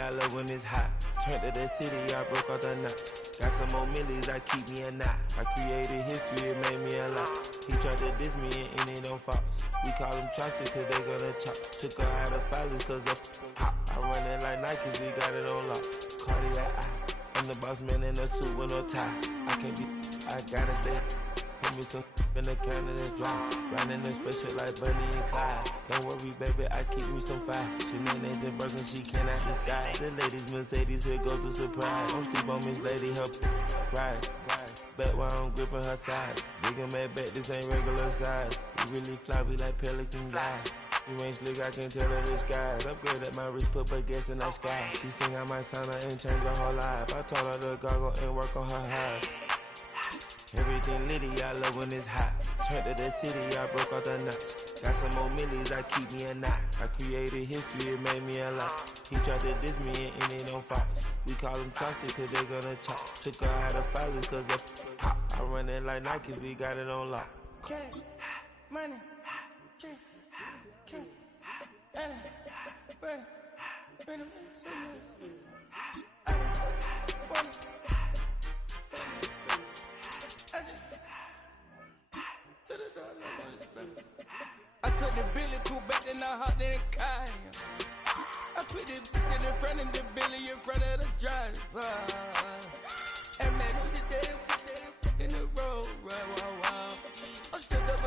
I love when it's hot. Turned to the city, I broke out the knot. Got some more millies, I keep me a knot. I created history, it made me a lot. He tried to diss me and it don't false. We call them trusted cause they gonna chop. Took her out of filers cause of pop. I run it like Nike, we got it on lock. Cardiac eye. I'm the boss man in a suit with no tie. I can't be, I gotta stay. Put me some in the can and it's dry. Riding the special like Bunny and Clyde. Don't worry, baby, I keep me some fire. Shenanigans and Birkin, she cannot decide. The ladies Mercedes, here goes the surprise. Don't sleep on Miss Lady, help ride. Back while I'm gripping her side. Big and mad back, this ain't regular size. We really fly, we like pelican guys. You ain't slick, I can tell her the skies. Upgrade at my wrist, put baguettes in the sky. She think I might sign her and change her whole life. I told her to goggle and work on her highs. Everything litty, I love when it's hot. Turned to the city, I broke out the knot. Got some more millies, I keep me a knot. I created history, it made me a lot. He tried to diss me and it don't false. We call them trusted cause they gonna chop. Took her out of filers cause of pop. I run it like Nike, we got it on lock. Cash, money, cash, money, I took the Billy cool back, then I hopped in the car. I put the bitch in front of the Billy in front of the driver. And man, sit there in the road, right, wow. I'm still up,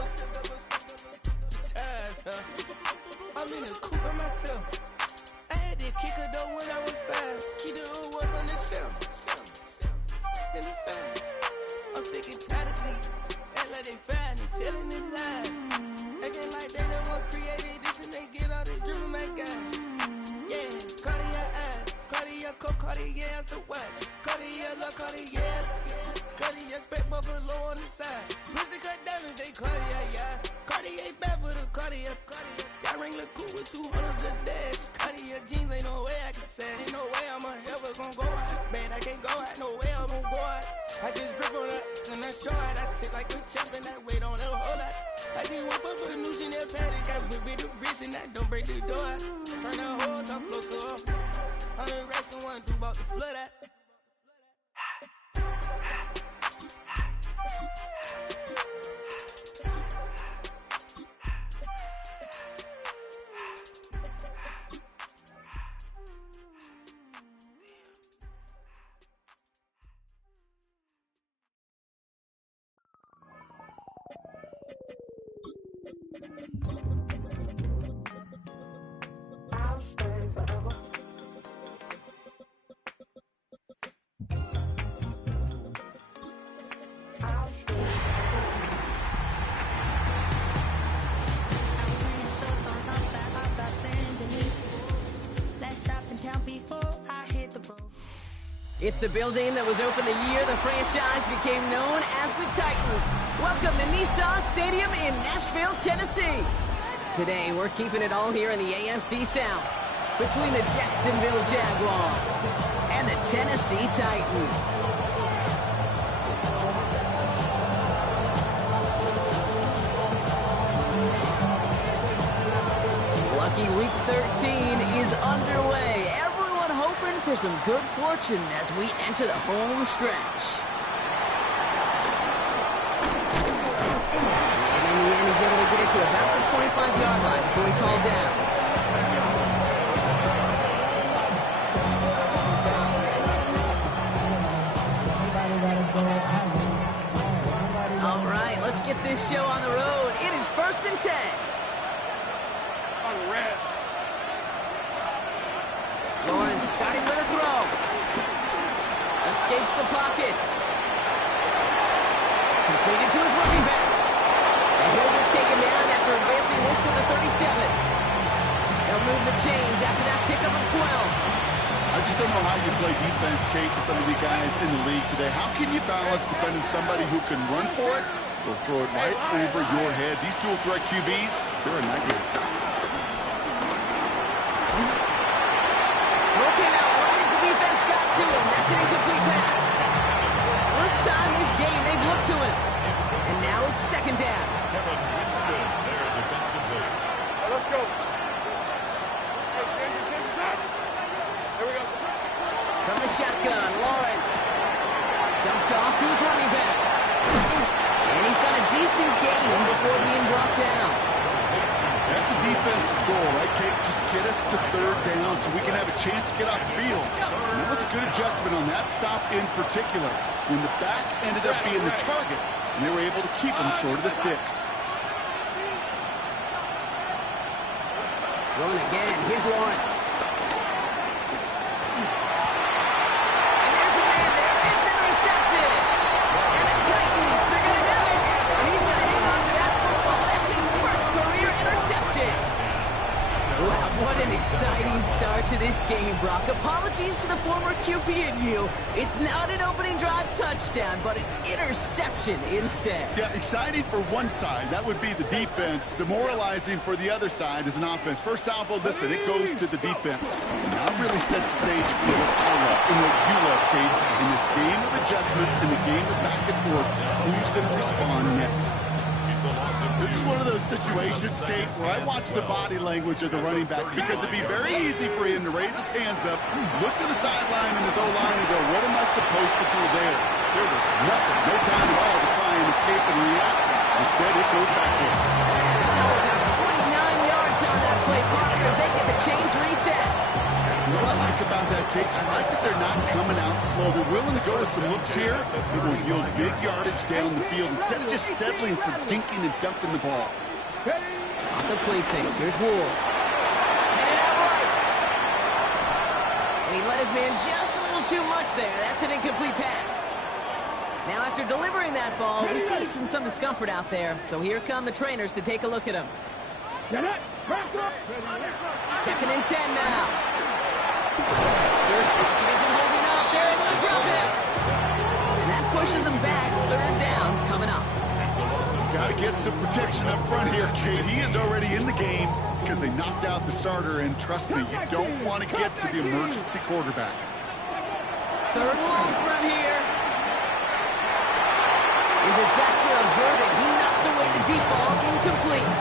ties, huh? I'm in the coupe by myself. I had to kick her though when I was 5. Keep the old ones on the shelf. In the 5. I'm sick and tired of me. Act like they find it, telling them lies. Acting like they the one created this and they get all this driven my guys. Yeah, Cartier eyes, Cartier coat, Cartier ass to watch. Cartier love, Cartier, Cartier spec buffalo on the side. Pussy cut diamonds, they Cartier, yeah. Cartier bad for the Cartier. Sky ring look cool with 200 the dash. Cartier jeans, ain't no way I can say. Ain't no way I'm ever gonna go out. Man, I can't go out, no way I'm gonna go out. I just grip on her and I show out. I sit like a champ and I wait on her whole lot. I just whip up a new Chanel paddock. I whip it the wrist and I don't break the door out. Turn the whole top float to her. 100 racks and 1 2 about to flood out. It's the building that was opened the year the franchise became known as the Titans. Welcome to Nissan Stadium in Nashville, Tennessee. Today, we're keeping it all here in the AFC South between the Jacksonville Jaguars and the Tennessee Titans. Lucky Week 13 is underway. Everyone hoping for some good fortune as we enter the home stretch. And in the end, he's able to get it to about the 25-yard line before he's hauled down. All right, let's get this show on the road. It is 1st and 10. Lawrence starting with a throw. Escapes the pocket. Completed to his running back. And he'll get taken down after advancing this to the 37. They'll move the chains after that pickup of 12. I just don't know how you play defense, Kate, with some of the guys in the league today. How can you balance defending somebody who can run for it? They'll throw it right over your head. These dual threat QBs, they're a nightmare. Came out right as the defense got to him. That's an incomplete pass. First time this game they've looked to him. And now it's 2nd down. Kevin Winston there defensively. Let's go. Here we go. From the shotgun, Lawrence. Dumped off to his running back. And he's got a decent gain before being brought down. That's a defense's goal, right, Kate? Just get us to third down so we can have a chance to get off the field. And that was a good adjustment on that stop in particular, when the back ended up being the target, and they were able to keep him short of the sticks. Going again. Here's Lawrence. And there's a man there. It's intercepted. And the Titans are going to have it. And he's going to hang on to that football. That's his first career interception. Wow, what an exciting start to this game, Brock. Apologies to the former QB and you. It's not an opening drive touchdown, but an interception instead. Yeah, exciting for one side. That would be the defense. Demoralizing for the other side as an offense. First salvo, listen, it goes to the defense. And that really sets the stage for what I love and what you love, Kate. In this game of adjustments, in the game of back and forth, who's going to respond next? This is one of those situations, Kate, where I watch the body language of the running back because it'd be very easy for him to raise his hands up, look to the sideline and his O-line and go, what am I supposed to do there? There was nothing, no time at all to try and escape and react. Instead, it goes backwards. That was out 29 yards on that play, partner, as they get the chains reset. What I like about that, Kate, I like that they're not coming out slow. They're willing to go to some looks here that will yield big yardage down the field instead of just settling for dinking and dunking the ball. Off the play fake. Here's Wool. Hit it out right. And he let his man just a little too much there. That's an incomplete pass. Now, after delivering that ball, we see some discomfort out there. So here come the trainers to take a look at him. 2nd and 10 now. Sir, isn't holding up. They're able to drop him. And that pushes him back. 3rd down coming up. Got to get some protection up front here, Kate. He is already in the game because they knocked out the starter. And trust me, you don't want to get to the emergency quarterback. 3rd and long for him here. In disaster averted, he knocks away the deep ball, incomplete.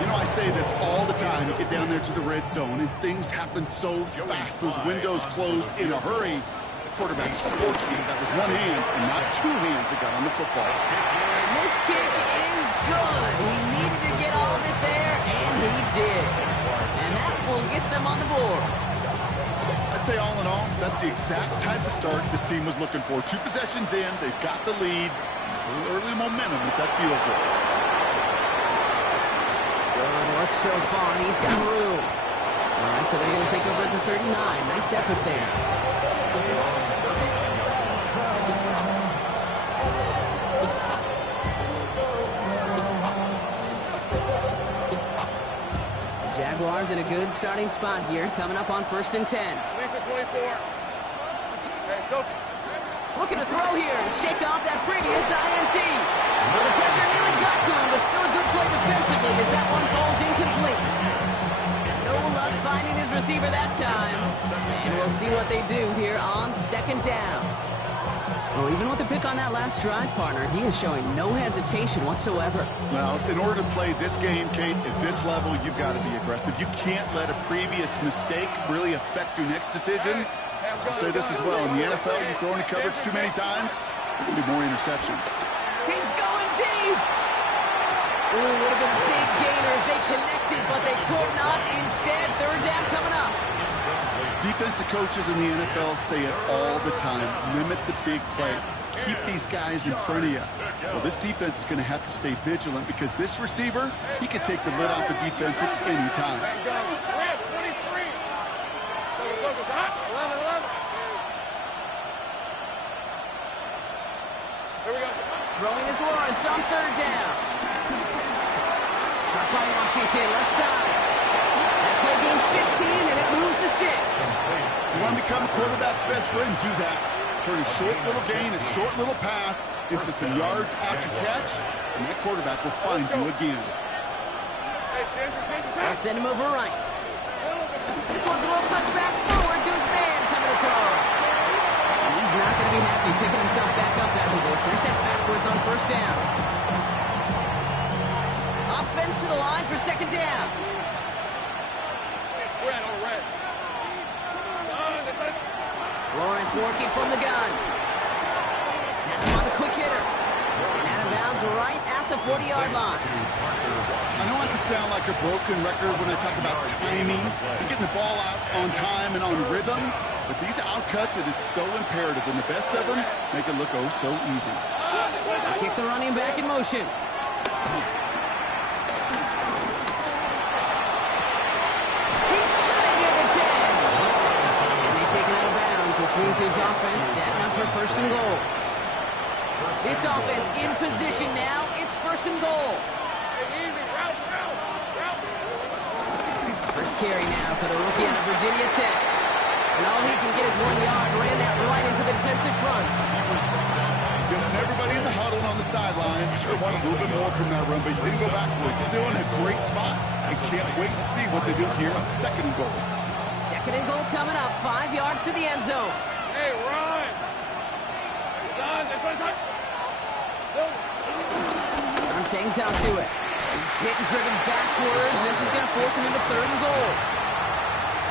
You know, I say this all the time. You get down there to the red zone, and things happen so fast. Those windows close in a hurry. The quarterback's fortunate that was one hand and not two hands that got on the football. And this kick is good. He needed to get all of it there, and he did. And that will get them on the board. I'd say all in all, that's the exact type of start this team was looking for. 2 possessions in, they've got the lead. A little early momentum with that field goal. Good work so far. He's got room. All right, so they're going to take over at the 39. Nice effort there. Jaguars in a good starting spot here, coming up on 1st and 10. Looking to throw here and shake off that previous INT. Well, the pressure nearly got to him, but still a good play defensively as that one falls incomplete. No luck finding his receiver that time. And we'll see what they do here on 2nd down. Well, even with the pick on that last drive, partner, he is showing no hesitation whatsoever. Well, in order to play this game, Kate, at this level, you've got to be aggressive. You can't let a previous mistake really affect your next decision. I'll say this as well. In the NFL, you throw into coverage too many times, there will be more interceptions. He's going deep. Ooh, would have been a big gainer if they connected, but they could not. Instead, 3rd down coming up. Defensive coaches in the NFL say it all the time. Limit the big play. Keep these guys in front of you. Well, this defense is going to have to stay vigilant because this receiver, he can take the lid off the defense at any time. Throwing is Lawrence on 3rd down. Up by Washington, left side. That play gains 15, and it moves the sticks. If you want to become a quarterback's best friend, do that. Turn a short little gain, a short little pass into some yards after catch, and that quarterback will find you again. I'll send him over right. This one's a little touch pass forward to his man coming across. And he's not going to be happy picking himself back up after this. They're sent backwards on 1st down. Offense to the line for 2nd down. Lawrence working from the gun. That's him on the quick hitter. And out of bounds right at the 40-yard line. I know I could sound like a broken record when I talk about timing and getting the ball out on time and on rhythm, but these outcuts, it is so imperative, and the best of them make it look oh so easy. They kick the running back in motion. He's got it near the 10. And they take him out of bounds, which means his offense setting up for first and goal. This offense in position now. It's first and goal. First carry now for the rookie out of Virginia Tech. And all he can get is 1 yard. Ran that right into the defensive front. Just everybody in the huddle on the sidelines. Sure want a little bit more from that run, but you didn't go backwards. Still in a great spot, and can't wait to see what they do here on second and goal. Second and goal coming up. 5 yards to the end zone. Hey, run! Tangs out to it. He's hit and driven backwards. This is going to force him into third and goal.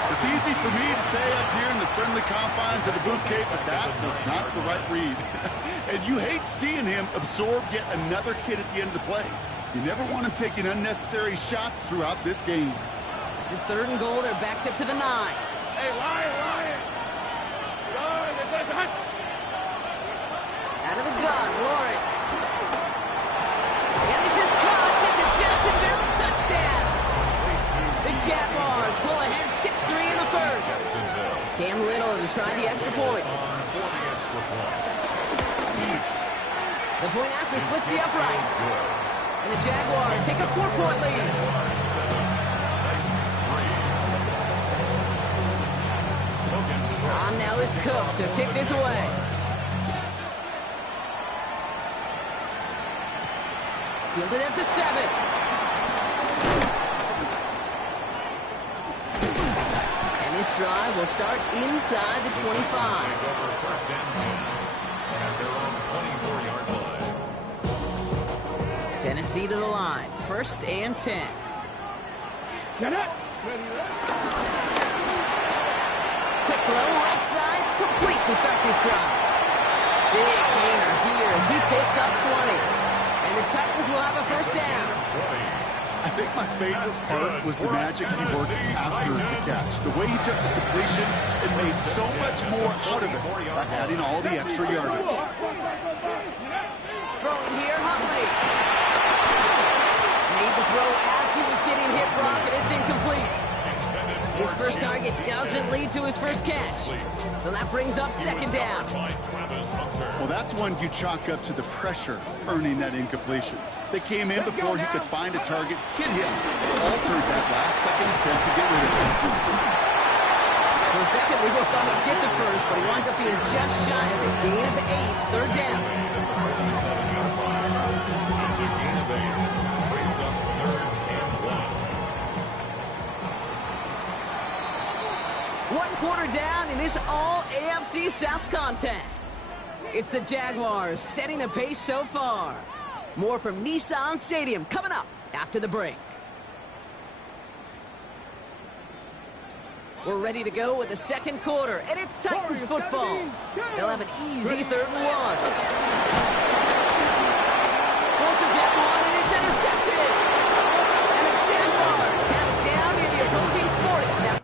It's easy for me to say up here in the friendly confines of the Booth Cape, but that was not the right read. And you hate seeing him absorb yet another hit at the end of the play. You never want him taking unnecessary shots throughout this game. This is third and goal. They're backed up to the 9. Hey, Ryan! Out of the gun, Lawrence. And this is caught. It's a Jacksonville touchdown. The Jaguars pull ahead 6-3 in the first. Cam Little to try the extra point. The point after splits the uprights. And the Jaguars take a 4-point lead. On now is Cook to kick this away. Fielded at the 7. And this drive will start inside the 25. Tennessee to the line. First and 10. Quick throw, right side, complete to start this drive. Big gainer here as he picks up 20. And the Titans will have a first down. I think my favorite part was the magic he worked after the catch. The way he took the completion and made so much more out of it by adding all the extra yardage. Throwing here, Huntley. Made the throw as he was getting hit, Brock, and it's incomplete. His first target doesn't lead to his first catch. So that brings up second down. Well, that's one you chalk up to the pressure earning that incompletion. They came in before he could find a target, hit him, altered that last second attempt to get rid of him. For a second, we both thought he'd get the first, but he winds up being just shy of a gain of 8. Third down. It's a gain of 8. Brings up 3rd and 1. 1 quarter down in this all-AFC South contest. It's the Jaguars setting the pace so far. More from Nissan Stadium coming up after the break. We're ready to go with the second quarter, and it's Titans football. They'll have an easy 3rd and 1. Forces that one, and it's intercepted. And the Jaguars have it down near the opposing 40. Now,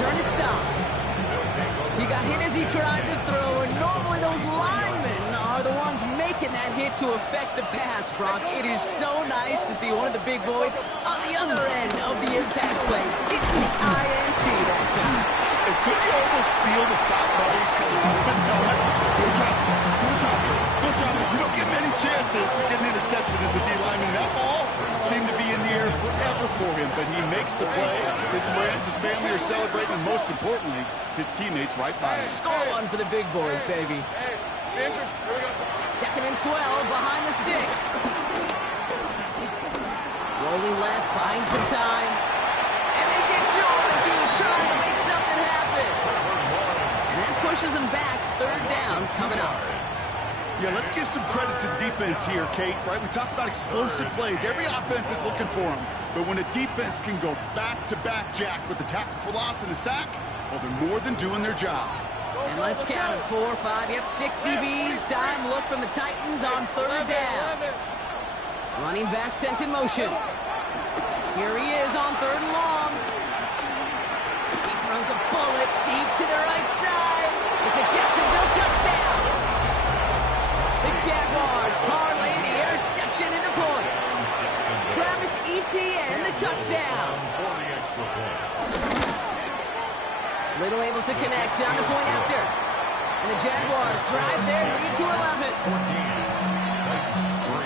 turn is stopped. He got hit as he tried to throw, and normally those linemen are the ones making that hit to affect the pass, Brock. It is so nice to see one of the big boys on the other end of the impact play getting the INT that time. And could you almost feel the fat bubbles coming off of his helmet? Go drop it. Go drop it. Go drop it. You don't get many chances to get an interception as a D-lineman. That ball seemed to be in the air forever for him, but he makes the play. His friends, his family are celebrating, and most importantly, his teammates right by him. Score one for the big boys, baby. Second and 12 behind the sticks. Rolling left, buying some time. And they get George. He was trying to make something happen. Yeah, let's give some credit to the defense here, Kate, right? We talk about explosive plays. Every offense is looking for them. But when a defense can go back-to-back, Jack, with the tackle for loss and a sack, well, they're more than doing their job. And let's count it. 4, 5, yep, 6 DBs. Dime look from the Titans on 3rd down. Running back sent in motion. Here he is on 3rd and long. He throws a bullet deep to the right side. It's a Jacksonville touchdown. The Jaguars parlay the interception into points. Travis Etienne, the touchdown. Little able to connect on the point after. And the Jaguars drive their lead to 11. 14. Titans 3.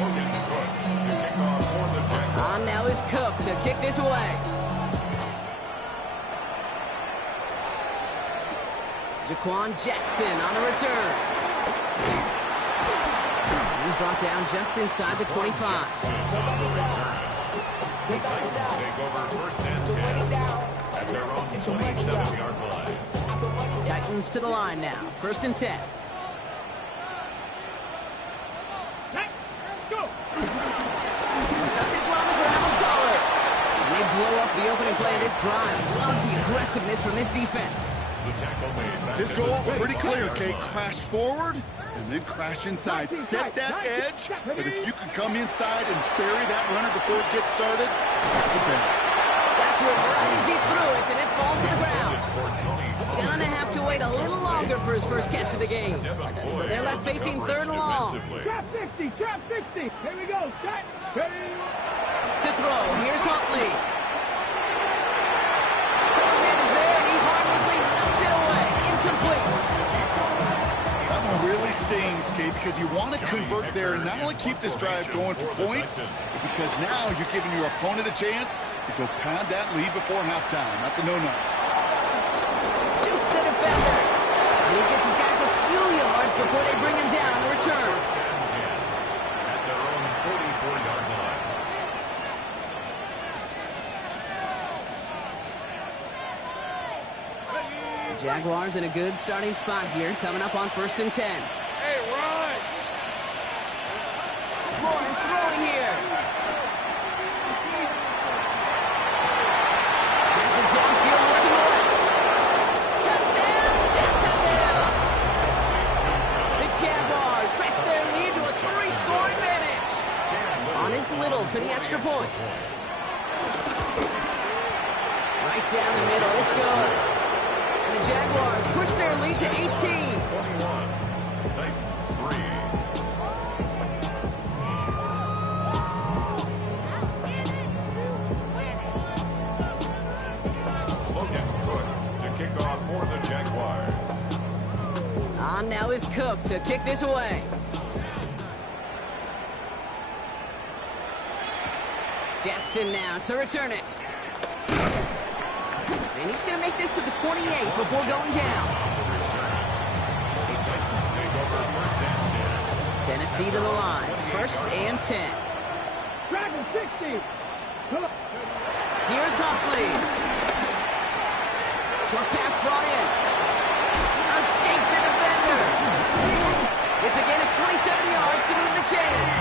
Logan Cook to kick off for the Jaguars. On now is Cook to kick this away. Jaquan Jackson on the return. He's brought down just inside the 25. Jackson on the return. The Titans take over 1st and 10 at their own 27-yard line. Titans to the line now. 1st and 10. Stuck this one on the ground and call it. And they blow up the opening play of this drive. Love the aggressiveness from this defense. His goal is pretty clear, Kate. Crash forward and then crash inside. Set that edge, but if you can come inside and bury that runner before it gets started, you're better. That's it right as he threw it, and it falls to the ground. He's going to have to wait a little longer for his first catch of the game. So they're left facing 3rd and long. Trap 60, trap 60. Here we go. Set. To throw, here's Huntley. Man is there, and he harmlessly knocks it away. Incomplete. That one really stings, Kate, because you want to convert there and not only keep this drive going for points, but because now you're giving your opponent a chance to go pad that lead before halftime. That's a no-no. Dukes the defender. And he gets his guys a few yards before they bring him down on the return. At their own 44-yard line. The Jaguars in a good starting spot here, coming up on 1st and 10. Hey, Ryan. Lawrence throwing here. Pass it downfield, looking left. Touchdown, Jacksonville. The Jaguars stretch their lead to a 3-score advantage. On is Little for the extra point. Right down the middle, it's good. And the Jaguars push their lead to 18. 21. Titans 3. Logan Cook to kick off for the Jaguars. On now is Cook to kick this away. Jackson now to return it. And he's going to make this to the 28 before going down. The Titans take over 1st and 10. Tennessee to the line. 1st and 10. Dragon 60. Here's Huntley. Short pass brought in. Escapes a defender. It's again at 27 yards to move the chains.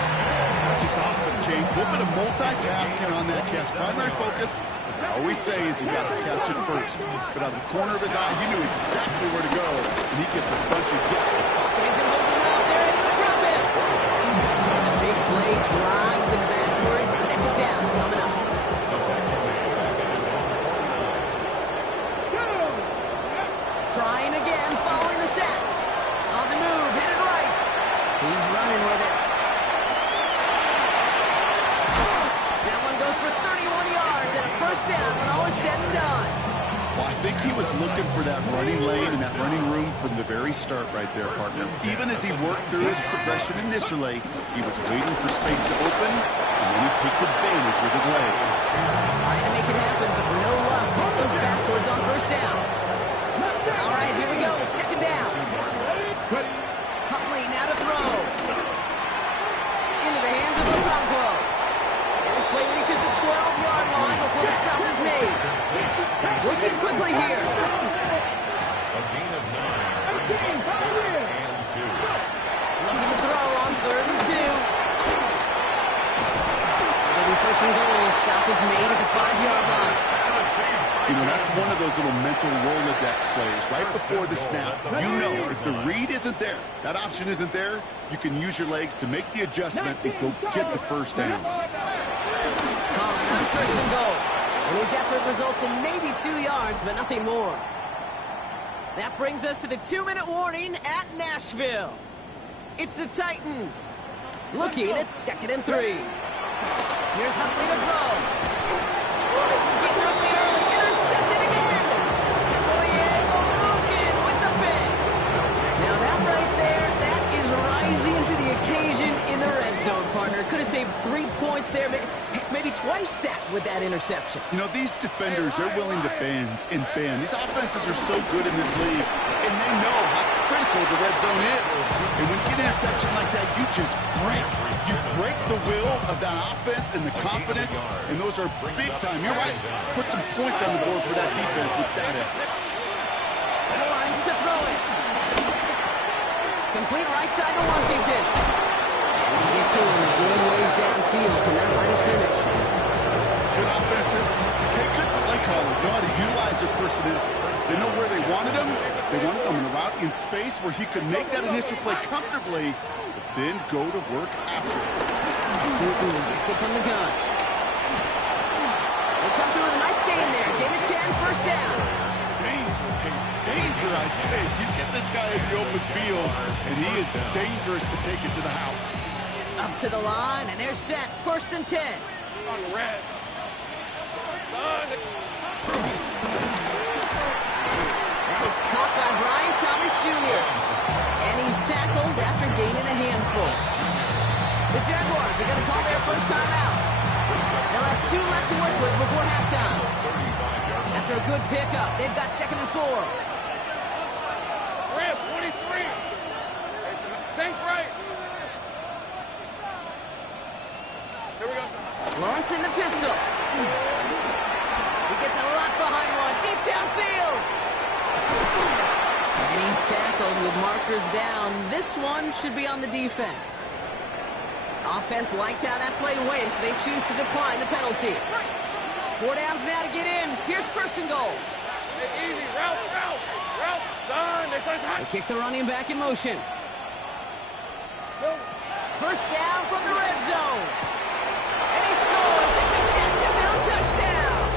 That's just awesome, Kate. A little bit of multitasking on that catch. Primary focus, as I always say, is you got to catch it first. But out of the corner of his eye, he knew exactly where to go, and he gets a bunch of Isn't holding up. They're able to drop it. And the big play drives them backwards. 2nd down coming up. Trying again, following the sack. On the move, headed right. He's running with it. That one goes for 31 yards and a 1st down when all is said and done. Well, I think he was looking for that running lane and that running room from the very start right there, partner. Even as he worked through his progression initially, he was waiting for space to open, and then he takes advantage with his legs. Trying to make it happen, but no luck. This goes backwards on 1st down. All right, here we go. 2nd down. Huntley now to throw. Into the hands of Ocampo. And this play reaches the 12-yard line before the stop is made. Working quickly here. A gain of 9. First and goal. Stop is made at the 5-yard line. You know, that's one of those little mental Rolodex plays. Right before the snap, you know if the read isn't there, that option isn't there, you can use your legs to make the adjustment and go get the first down. Calling on first and goal. And his effort results in maybe 2 yards, but nothing more. That brings us to the 2-minute warning at Nashville. It's the Titans looking at 2nd and 3. Here's Huntley to throw. Oh, this is getting ugly early. Intercepted again. Fourier looking with the pick. Now that right there, that is rising to the occasion in the red zone, partner. Could have saved 3 points there, maybe twice that with that interception. You know, these defenders, they're willing to bend and bend. These offenses are so good in this league, and they know how critical the red zone is. And when you get an interception like that, you just break. You break the will of that offense and the confidence, and those are big time. You're right. Put some points on the board for that defense with that effort. Lines to throw it. Complete right side to Washington. And they get to him a good ways downfield from that line of scrimmage. Good offenses. Okay, good play callers know how to utilize their personnel. They know where they wanted them. They wanted them in a route in space where he could make that initial play comfortably, but then go to work after it. Gets it from the gun. They come through with a nice gain there. Gain of 10, first down. Danger, I say. You get this guy in the open field, and he is dangerous to take it to the house. Up to the line, and they're set. 1st and 10. On the red. That is caught by Brian Thomas Jr. And he's tackled after gaining a handful. The Jaguars are going to call their first time out. They'll have 2 left to work with before halftime. After a good pickup, they've got 2nd and 4. Red 23. Sink right. Here we go. Lawrence in the pistol. He gets a lot behind one. Deep downfield. And he's tackled with markers down. This one should be on the defense. Offense liked how that play went, so they choose to decline the penalty. 4 downs now to get in. Here's 1st and goal. Hey, easy. Route. Done. They kick the running back in motion. First down from the red zone. And he scores. It's a Jacksonville touchdown.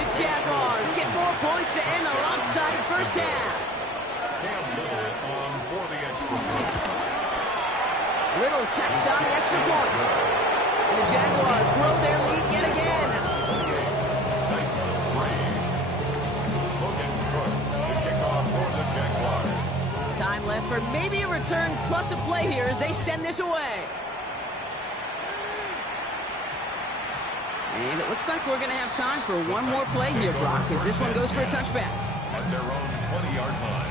The Jaguars get 4 points to end the lopsided first half. Little tacks on the extra point. And the Jaguars grow their lead yet again. Time left for maybe a return plus a play here as they send this away. And it looks like we're going to have time for one more play here, Brock, as this one goes for a touchback. At their own 20-yard line.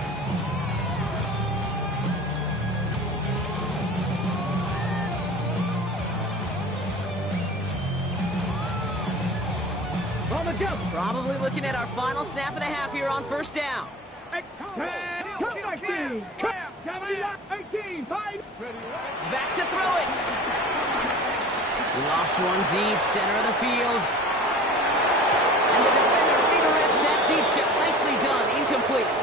On the go. Probably looking at our final snap of the half here on 1st down. Come back, team. 18, 5. Back to throw it. He lost one deep, center of the field. And the defender redirects that deep shot. Nicely done, incomplete.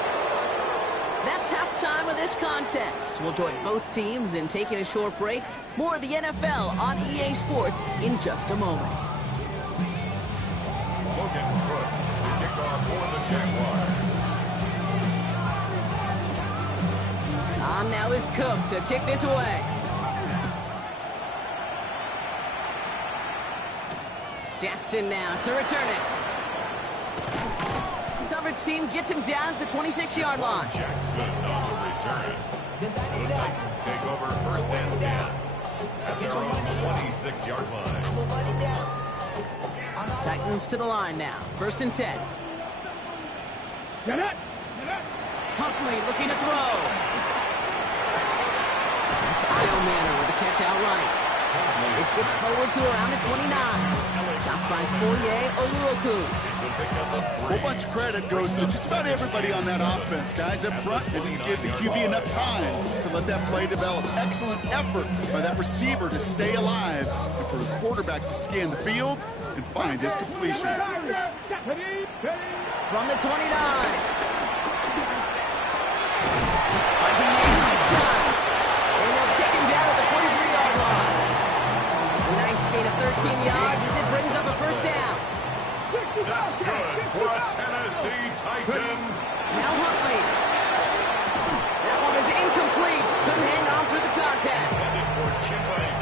That's halftime of this contest. We'll join both teams in taking a short break. More of the NFL on EA Sports in just a moment. Logan Cook to kick off for the Jaguars. On now is Cook to kick this away. Jackson now to return it. Coverage team gets him down at the 26-yard line. Jackson on the return. The Titans take over 1st and 10 at their own 26-yard line. Titans to the line now. 1st and 10. Get it. Huntley looking to throw. That's Io Manor with a catch outright. This gets forward to around the 29. Stopped by Foye Oluoku. A whole bunch of credit goes to just about everybody on that offense. Guys up front, they didn't give the QB enough time to let that play develop. Excellent effort by that receiver to stay alive and for the quarterback to scan the field and find his completion. From the 29. Finds a man right side. And they'll take him down at the 43-yard line. A nice gain of 13 yards as it brings up a first down. That's good for a Tennessee Titan. Now Huntley. That one is incomplete. Couldn't hang on through the contact.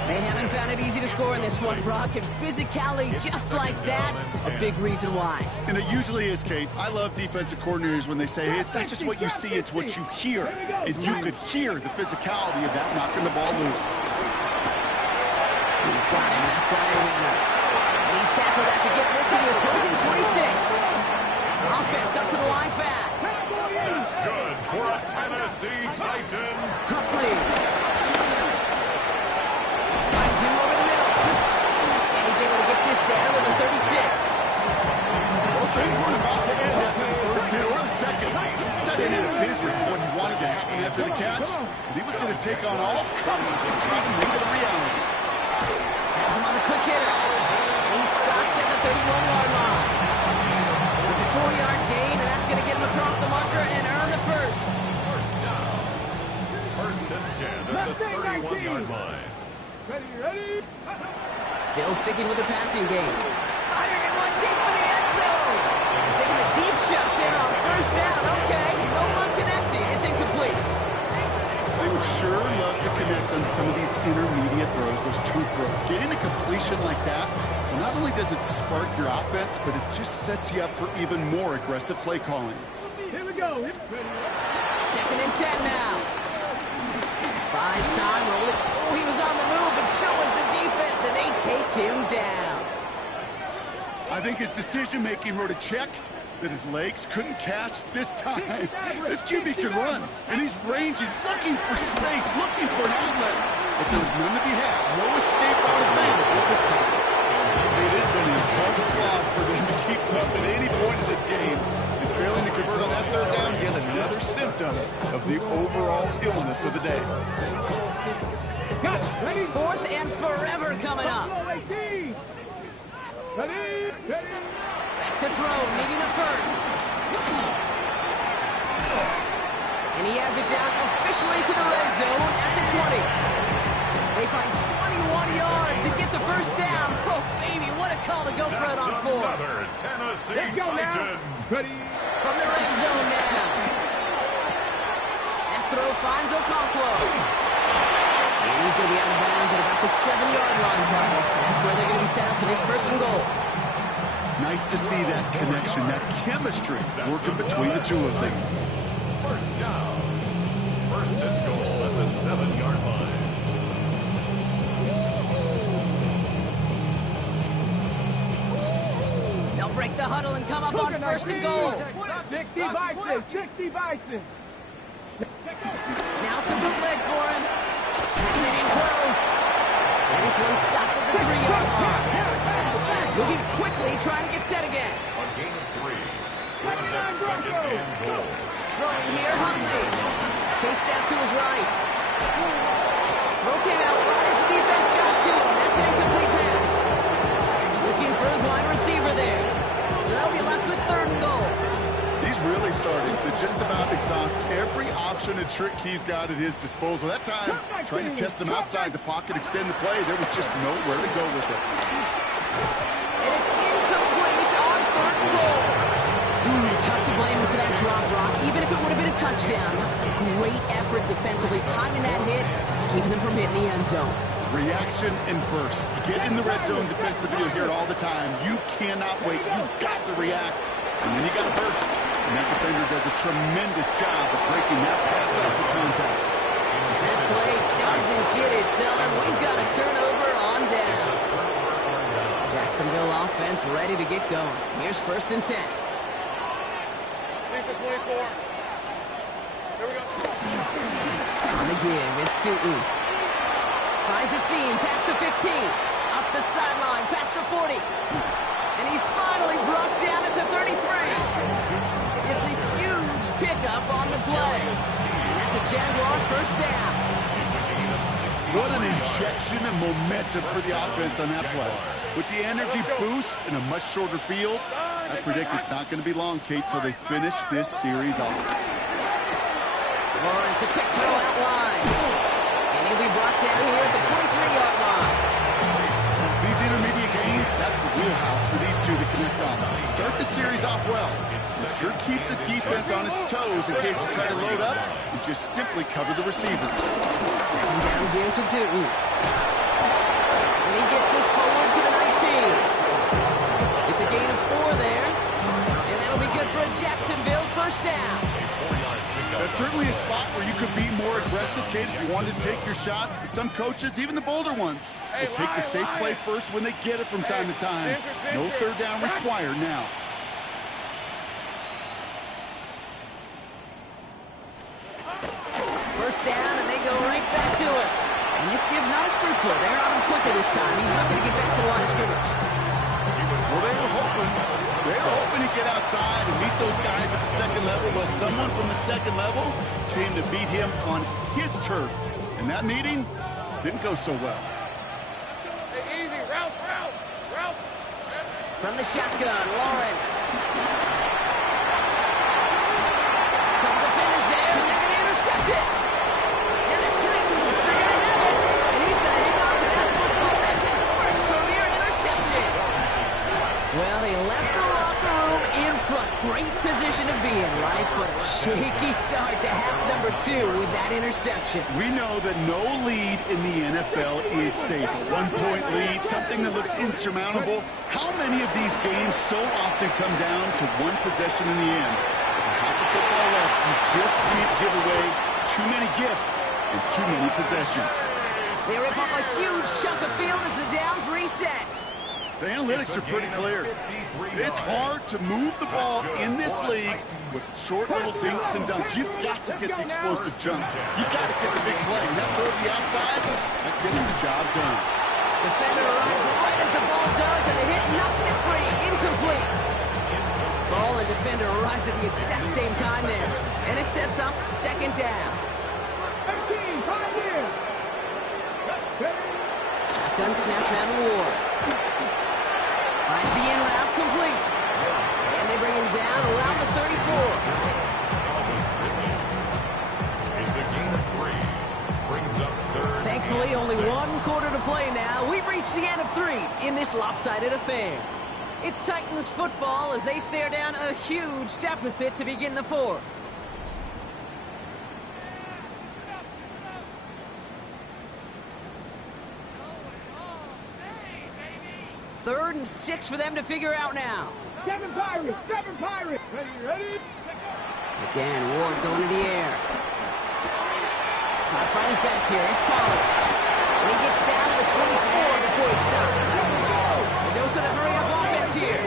They haven't found it easy to score in this one, Brock, and physicality just like that, a big reason why. And it usually is, Kate. I love defensive coordinators when they say, hey, it's not just what you see, it's what you hear. And you could hear the physicality of that knocking the ball loose. He's got him. That's Iowina. And he's tackled after getting this to the opposing 46. Offense up to the line fast. That's good for a Tennessee Titan. Huntley. Finds him over the middle. And he's able to get this down with a 36. Well, things weren't about to end after the first hit or the second. This tight end had a vision for what he wanted to happen after the catch. And he was going to take on all comers to try to make it a reality. Has him on the quick hitter. And he's stopped at the 31-yard line. It's a 4-yard gain, and that's going to get him across the marker and earn the first. First down. First and 10 at the 31-yard line. Ready? Still sticking with the passing game. Firing one deep for the end zone. Taking a deep shot there on first down. Okay, no one connecting. It's incomplete. They would sure love to connect on some of these intermediate throws, those true throws. Getting a completion like that, not only does it spark your offense, but it just sets you up for even more aggressive play calling. Here we go. Second and 10 now. Buys time, rolling. Oh, he was on the move, but so was the defense, and they take him down. I think his decision-making wrote a check that his legs couldn't catch this time. This QB can run, and he's ranging, looking for space, looking for an outlet. But there was none to be had. No escape route available this time. It has been a tough slog for them to keep up at any point in this game. And failing to convert on that third down, yet another symptom of the overall illness of the day. Ready? Fourth and forever coming up. Ready? Back to throw, needing a first. And he has it down officially to the red zone at the 20. They find 21 yards and get the first down. Oh, baby, what a call to go for it on 4. Another Tennessee Titan. Ready? From the red zone now. That throw finds Okonkwo. And he's going to be out of bounds at about the 7-yard line, partner. That's where they're going to be set up for this first and goal. Nice to see that connection, that chemistry working between the two of them. First down. First and goal at the 7-yard line. They'll break the huddle and come up on first and goal. 60 Bison. Now it's a bootleg for him. Has it in close. And this one's stopped at the 3-yard line. Moving quickly, trying to get set again. On gain of 3. Here's that second and goal. Throwing here, Huntley. Chased out to his right. Throw came out right as the defense got to him. That's an incomplete pass. Looking for his wide receiver there. So they'll be left with third and goal. He's really starting to just about exhaust every option and trick he's got at his disposal. That time, trying to test him outside the pocket, extend the play, there was just nowhere to go with it. And it's incomplete on third and goal. Tough to blame him for that drop, Rock. Even if it would have been a touchdown, that was a great effort defensively, timing that hit, keeping them from hitting the end zone. Reaction and burst. You get in the red zone defensively, you'll hear it all the time. You cannot wait. You've got to react. And then you got to burst. And that defender does a tremendous job of breaking that pass out for contact. That play doesn't get it done. We've got a turnover on down. Jacksonville offense ready to get going. Here's first and 10. 24. Here we go. On the give, it's Tootin. Finds a seam past the 15. Up the sideline past the 40. And he's finally brought down at the 33. It's a huge pickup on the play. And that's a Jaguar first down. What an injection of momentum for the offense on that play. With the energy boost in a much shorter field, I predict it's not going to be long, Kate, till they finish this series off. Lawrence, a quick throw out wide. And he'll be brought down here at the 23-yard line. These intermediate gains, that's the wheelhouse for these two to connect on. Start the series off well. It sure keeps the defense on its toes in case they try to load up and just simply cover the receivers. Second down game to Tootin. And he gets this forward to the 19. It's a gain of 4 there. And that'll be good for a Jacksonville first down. That's certainly a spot where you could be more aggressive, Kate, if you wanted to take your shots. Some coaches, even the bolder ones, will take the safe play first when they get it from time to time. No third down required now. First down, and they go right back to it. And this give not as fruitful. They're on him quicker this time. He's not going to get back to the line of scrimmage. Well, they were hoping to get outside and meet those guys at the second level. Well, someone from the second level came to beat him on his turf. And that meeting didn't go so well. Hey, easy, route. From the shotgun, Lawrence. Couple defenders there, and they're going to intercept it. And the Titans are going to have it. And he's going to hang on to that football. That's his first career interception. Well, they left the locker room in front. Great position to be in, right? But a shaky start to half number 2 with that interception. We know that no lead in the NFL is safe. A one-point lead, something that looks insurmountable. How many of these games so often come down to one possession in the end? With a half of football left, you just can't give away too many gifts and too many possessions. They rip off a huge chunk of field as the downs reset. The analytics are pretty clear. It's hard to move the ball in this league with short little dinks and dunks. You've got to get the explosive jump. You've got to get the big play. And that throw to the outside, that gets the job done. Defender arrives right as the ball does, and the hit knocks it free. Incomplete. Ball and defender arrives at the exact same time there. And it sets up second down. 15, 5 here. Shotgun snap, Madden Ward. Finds the in route complete. And they bring him down around the 34. It's a gain of 3. Brings up third. Thankfully, only 1 quarter to play now. We've reached the end of 3 in this lopsided affair. It's Titans football as they stare down a huge deficit to begin the 4th. Third and 6 for them to figure out now. 7 Pirates. Ready? Again, Ward going to the air. Caught by his back here. It's Pollard. And he gets down to the 24 before he stops. A dose of the hurry-up offense here.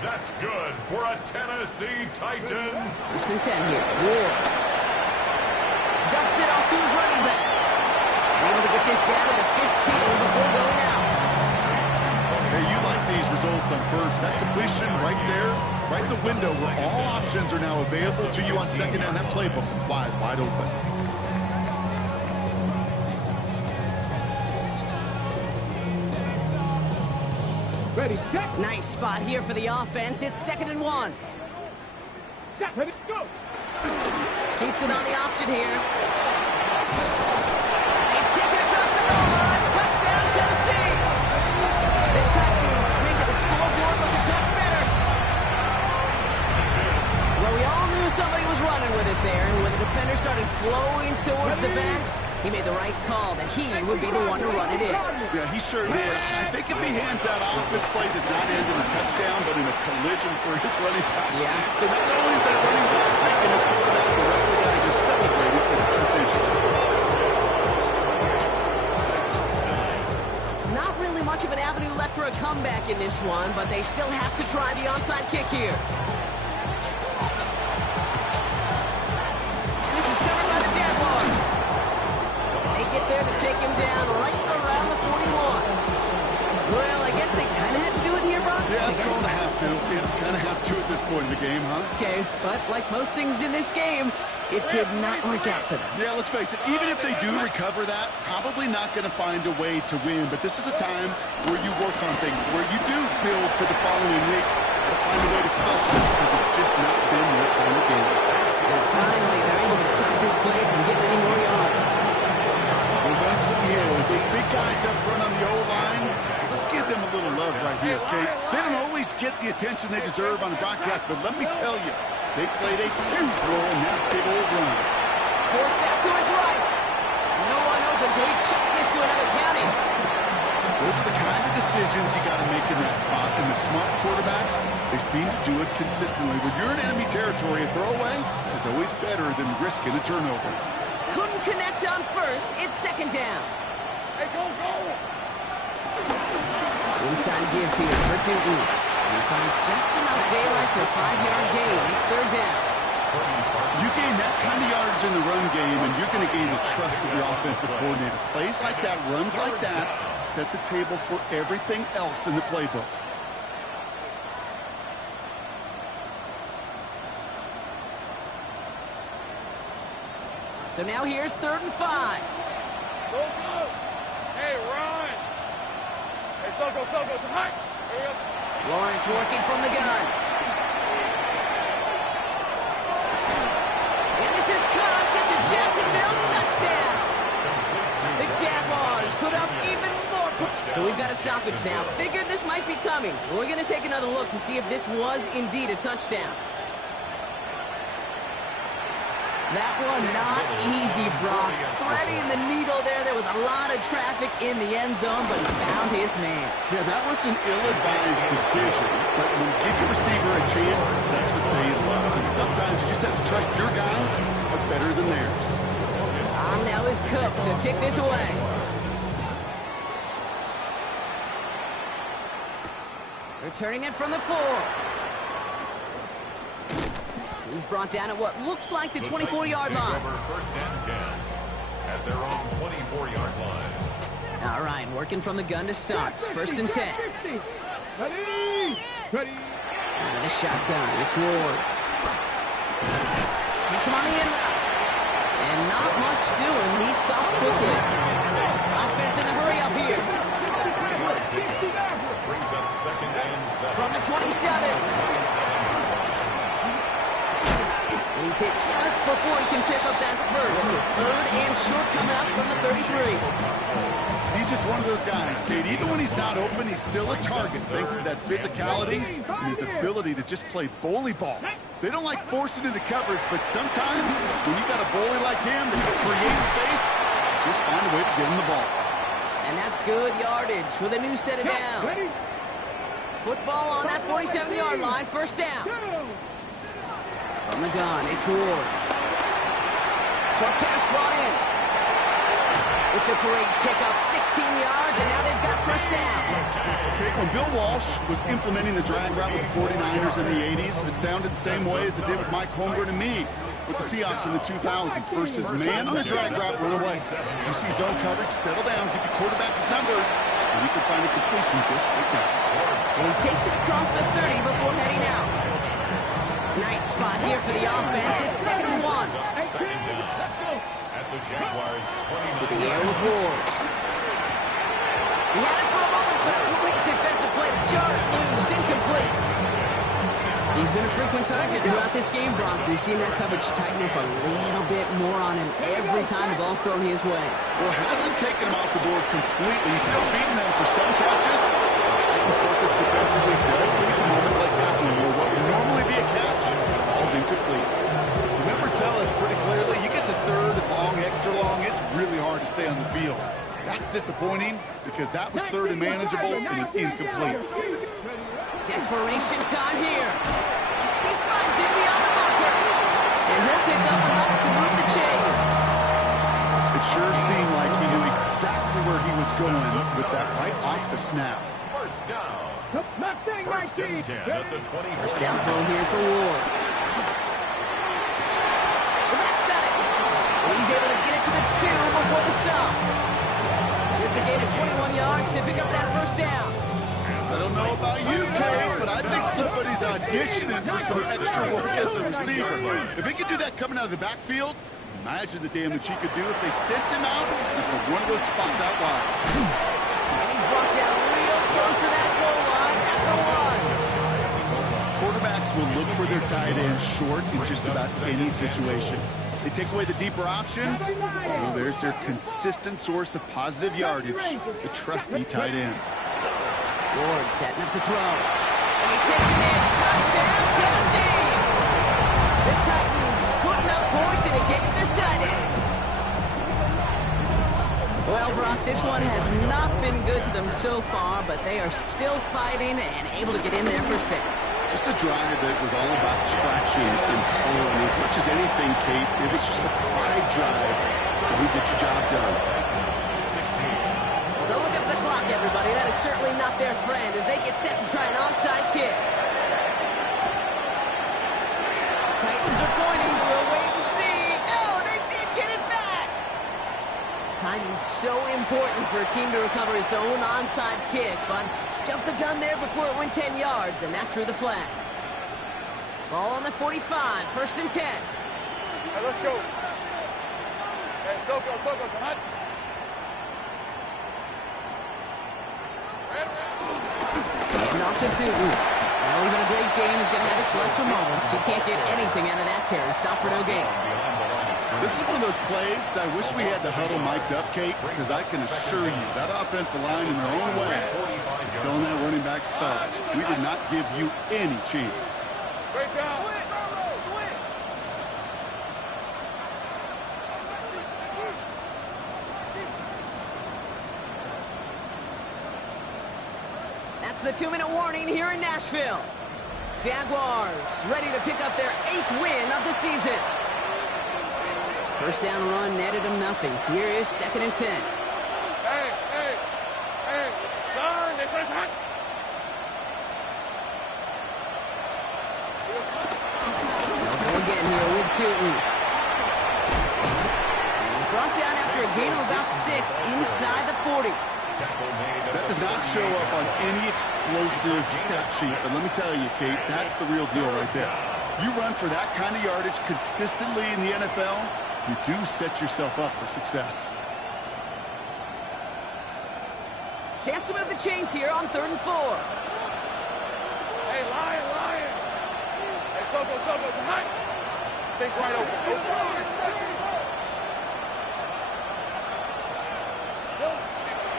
That's good for a Tennessee Titan. First and 10 here. Ward dumps it off to his running back. Able to get this down to the 15 before going out. Hey, you like these results on first. That completion right there, right in the window where all options are now available to you on second down. That playbook wide open. Ready, set. Nice spot here for the offense. It's 2nd and 1. Set, ready, go. Keeps it on the option here. They take it across the goal line. Touchdown, Tennessee. The Titans spring to the scoreboard looking touch better. Well, we all knew somebody was running with it there, and when the defender started flowing towards the back, he made the right call that he would be the one to run it in. Yeah, he sure did. I think if he hands that off, this play does not end in a touchdown, but in a collision for his running back. Yeah. So not only is that running back taking his quarterback, the rest of the guys are celebrating for the decision. Not really much of an avenue left for a comeback in this one, but they still have to try the onside kick here. And this is covered by the Jaguars. They get there to take him down right around the 41. Well, I guess they kind of had to do it here, Brock. Yeah, it's going to have to. Yeah, kind of have to at this point in the game, huh? Okay, but like most things in this game, it did not work out for them. Yeah, let's face it, even if they do recover that, probably not going to find a way to win. But this is a time where you work on things, where you do build to the following week to find a way to flush this, because it's just not been their kind of game. And finally, they're able to stop this play from getting any more yards. Those unsung heroes, those big guys up front on the O-line, let's give them a little love right here, Kate. They don't always get the attention they deserve on the broadcast, but let me tell you, they played a huge role in that big old run. Forced out to his right. No one open, so he chucks this to another county. Those are the kind of decisions you got to make in that spot. And the smart quarterbacks, they seem to do it consistently. When you're in enemy territory, a throwaway is always better than risking a turnover. Couldn't connect on first. It's second down. Hey, go! Inside give here for Tootin. He finds just enough daylight for a 5-yard gain. It's third down. You gain that kind of yardage in the run game, and you're going to gain the trust of your offensive coordinator. Plays like that, runs like that, set the table for everything else in the playbook. So now here's 3rd and 5. Go! Hey, Ron! Hey, Soko, it's a hike! Here we go. Lawrence working from the gun. And this is caught at the Jacksonville touchdown. The Jaguars put up even more points. So we've got a stoppage now. Figured this might be coming. We're going to take another look to see if this was indeed a touchdown. That one not easy, Brock. Threading the needle there. There was a lot of traffic in the end zone, but he found his man. Yeah, that was an ill-advised decision, but when you give your receiver a chance, that's what they love. And sometimes you just have to trust your guys are better than theirs. Now is Cook to kick this away. Returning it from the 4. He's brought down at what looks like the 24-yard line. First and 10 at their own 24-yard line. All right, working from the gun to start. First and 10. Ready! Out of the shotgun, it's Ward. Hits him on the in route. And not much doing. He stopped quickly. Offense in the hurry up here. Brings up 2nd and 7. From the 27. He's hit just before he can pick up that first. So 3rd and short coming up from the 33. He's just one of those guys, Kate. Even when he's not open, he's still a target thanks to that physicality and his ability to just play bully ball. They don't like forcing into coverage, but sometimes when you got a bully like him that can create space, just find a way to get him the ball. And that's good yardage with a new set of downs. Football on that 47-yard line. First down. From the gun, it's Ward. Short pass brought in. It's a great pickup, 16 yards, and now they've got first down. Okay, when Bill Walsh was implementing the drag route with the 49ers in the 80s, it sounded the same way as it did with Mike Holmgren and me with the Seahawks in the 2000s versus man on the drag route, run away. You see zone coverage, settle down, give your quarterback his numbers, and you can find a completion just like that. And he takes it across the 30 before heading out. Nice spot here for the offense. It's 2nd and 1. Second down at the Jaguars 29. To the air with Ward. He had it for a moment, but a quick defensive play to jar it loose. Incomplete. He's been a frequent target throughout this game, Brock. We've seen that coverage tighten up a little bit more on him every time the ball's thrown his way. Well, it hasn't taken him off the board completely. He's still beating them for some catches. The focus defensively does lead to moments like that one where what would normally be a catch falls incomplete. The numbers tell us pretty clearly, you get to 3rd and long, extra long, it's really hard to stay on the field. That's disappointing because that was 3rd and manageable and an incomplete. Desperation time here. He finds it beyond the marker. And he'll pick up enough to move the chains. It sure seemed like he knew exactly where he was going with that right off the snap. First down. Mustang First 19. and 10 at the 20. First down throw here for Ward. Well, that's got it. And he's able to get it to the 2 before the stop. It's a gain of 21 yards to pick up that first down. I don't know about you, Kate, but I think somebody's auditioning for some extra work as a receiver. If he could do that coming out of the backfield, imagine the damage he could do if they sent him out into one of those spots out wide. And he's brought down real close to that goal line at the 1. Quarterbacks will look for their tight end short in just about any situation. They take away the deeper options. Well, there's their consistent source of positive yardage, the trusty tight end. Ward setting up to throw. And he takes it in. Touchdown, Tennessee! The Titans putting up points in a game decided. Well, Brock, this one has not been good to them so far, but they are still fighting and able to get in there for 6. Just a drive that was all about scratching and clawing. As much as anything, Kate, it was just a pride drive where we get your job done. Well, don't look up the clock, everybody. That is certainly not their friend as they get set to try an onside kick. Titans are pointing. We'll wait and see. Oh, they did get it back. Timing's so important for a team to recover its own onside kick, but jumped the gun there before it went 10 yards, and that drew the flag. Ball on the 45, 1st and 10. Hey, let's go. Hey, Soko, tonight. And off to Tootin. Well, even a great game is going to have its lesser moments. You can't get anything out of that carry. Stop for no gain. This is one of those plays that I wish we had the huddle mic'd up, Kate, because I can assure you that offensive line in their own way is telling that running back, sorry, we did not give you any chance. Great job. That's the 2-minute warning here in Nashville. Jaguars ready to pick up their 8th win of the season. First down run netted them nothing. Here is 2nd and 10. Hey, turn, they first hot. They'll go again here with Tootin. He's brought down after a gain of about 6 inside the 40. That does not show up on any explosive stat sheet, but let me tell you, Kate, that's the real deal right there. You run for that kind of yardage consistently in the NFL, you do set yourself up for success. Chance to move the chains here on 3rd and 4. Hey, Lion. Hey, Soko, tonight. Take right over.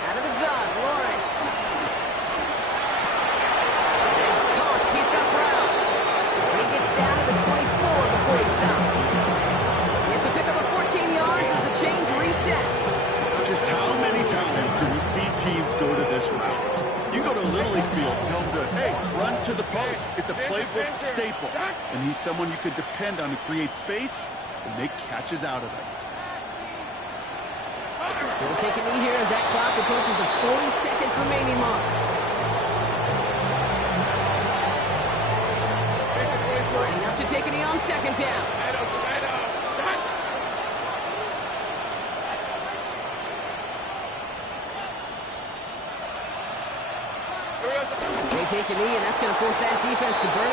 Out of the gun, Lawrence. He's caught. He's got Brown. And he gets down to the 24 before he stopped. It's a pickup of 14 yards as the chains reset. Just how many times do we see teams go to this route? You go to Little League field, tell them to, hey, run to the post. It's a playbook staple. And he's someone you could depend on to create space and make catches out of it. He'll take a knee here as that clock approaches the 40 seconds remaining mark. Lining up to take a knee on 2nd down. They take a knee, and that's going to force that defense to burn